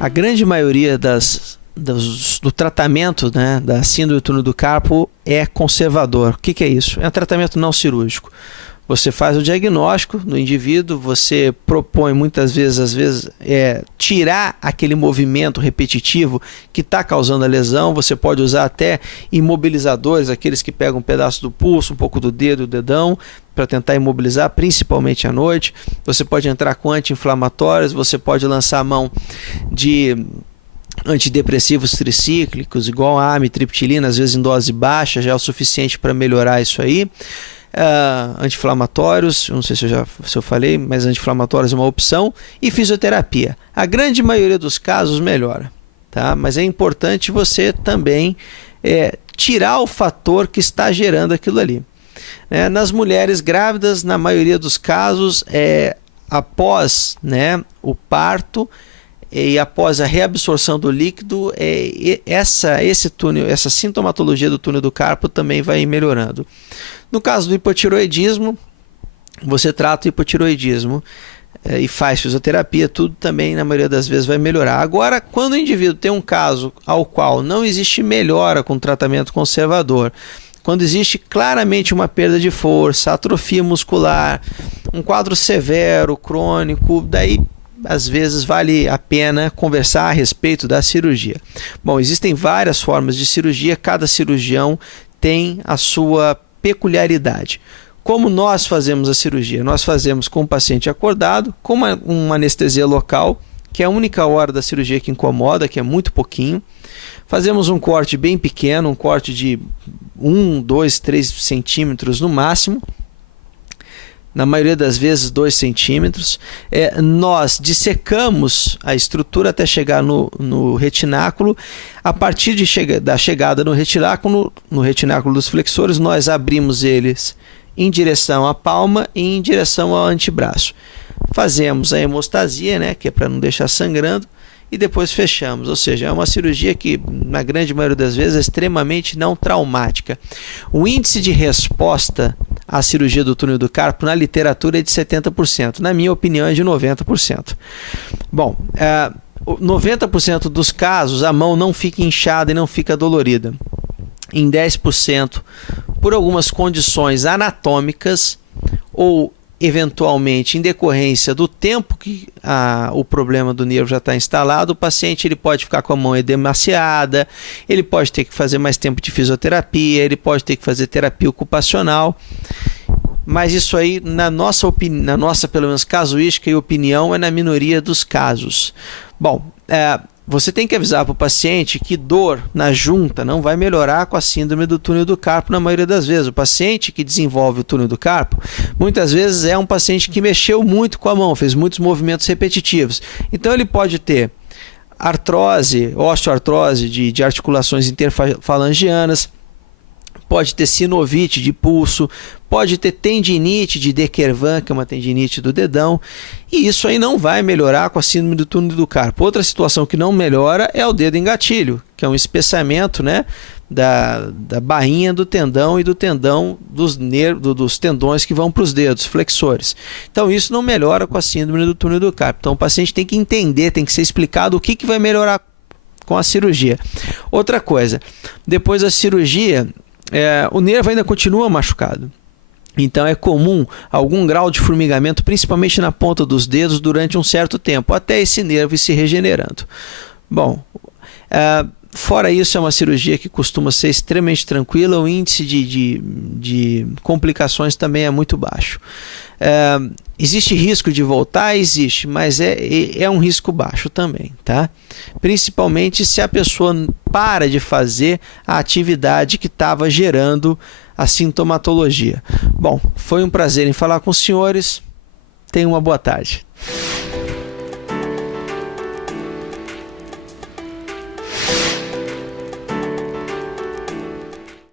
A grande maioria do tratamento, né, da síndrome do túnel do carpo é conservador. O que é isso? É um tratamento não cirúrgico. Você faz o diagnóstico do indivíduo, você propõe muitas vezes, tirar aquele movimento repetitivo que está causando a lesão. Você pode usar até imobilizadores, aqueles que pegam um pedaço do pulso, um pouco do dedo, o dedão, para tentar imobilizar, principalmente à noite. Você pode entrar com anti-inflamatórios, você pode lançar a mão de antidepressivos tricíclicos, igual a amitriptilina, às vezes em dose baixa, já é o suficiente para melhorar isso aí. Anti-inflamatórios, não sei se eu falei, mas anti-inflamatórios é uma opção, e fisioterapia. A grande maioria dos casos melhora, tá? Mas é importante você também tirar o fator que está gerando aquilo ali. Nas mulheres grávidas, na maioria dos casos, após, né, o parto e após a reabsorção do líquido, essa sintomatologia do túnel do carpo também vai melhorando. No caso do hipotiroidismo, você trata o hipotiroidismo e faz fisioterapia, tudo também na maioria das vezes vai melhorar. Agora, quando o indivíduo tem um caso ao qual não existe melhora com tratamento conservador, quando existe claramente uma perda de força, atrofia muscular, um quadro severo, crônico, daí às vezes vale a pena conversar a respeito da cirurgia. Bom, existem várias formas de cirurgia, cada cirurgião tem a sua peculiaridade. Como nós fazemos a cirurgia? Nós fazemos com o paciente acordado, com uma anestesia local, que é a única hora da cirurgia que incomoda, que é muito pouquinho. Fazemos um corte bem pequeno, um corte de 1, 2, 3 centímetros no máximo. Na maioria das vezes 2 centímetros. Nós dissecamos a estrutura até chegar no retináculo. A partir da chegada no retináculo dos flexores, nós abrimos eles em direção à palma e em direção ao antebraço. Fazemos a hemostasia, né, que é para não deixar sangrando, e depois fechamos. Ou seja, é uma cirurgia que, na grande maioria das vezes, é extremamente não traumática. O índice de resposta à cirurgia do túnel do carpo na literatura é de 70%. Na minha opinião, é de 90%. Bom, 90% dos casos a mão não fica inchada e não fica dolorida. Em 10%, por algumas condições anatômicas ou eventualmente em decorrência do tempo que o problema do nervo já está instalado, o paciente ele pode ficar com a mão edemaciada, ele pode ter que fazer mais tempo de fisioterapia, ele pode ter que fazer terapia ocupacional, mas isso aí, na nossa pelo menos casuística e opinião, é na minoria dos casos. Bom, você tem que avisar para o paciente que dor na junta não vai melhorar com a síndrome do túnel do carpo na maioria das vezes. O paciente que desenvolve o túnel do carpo, muitas vezes é um paciente que mexeu muito com a mão, fez muitos movimentos repetitivos. Então ele pode ter artrose, osteoartrose de articulações interfalangianas, pode ter sinovite de pulso, pode ter tendinite de De Quervain, que é uma tendinite do dedão, e isso aí não vai melhorar com a síndrome do túnel do carpo. Outra situação que não melhora é o dedo em gatilho, que é um espessamento, né, da bainha do tendão e do tendão dos tendões que vão para os dedos flexores. Então isso não melhora com a síndrome do túnel do carpo. Então o paciente tem que entender, tem que ser explicado o que vai melhorar com a cirurgia. Outra coisa, depois da cirurgia, o nervo ainda continua machucado. Então é comum algum grau de formigamento, principalmente na ponta dos dedos, durante um certo tempo, até esse nervo ir se regenerando. Bom, fora isso, é uma cirurgia que costuma ser extremamente tranquila, o índice de complicações também é muito baixo. Existe risco de voltar? Existe, mas é um risco baixo também, tá? Principalmente se a pessoa para de fazer a atividade que estava gerando a sintomatologia. Bom, foi um prazer em falar com os senhores. Tenham uma boa tarde.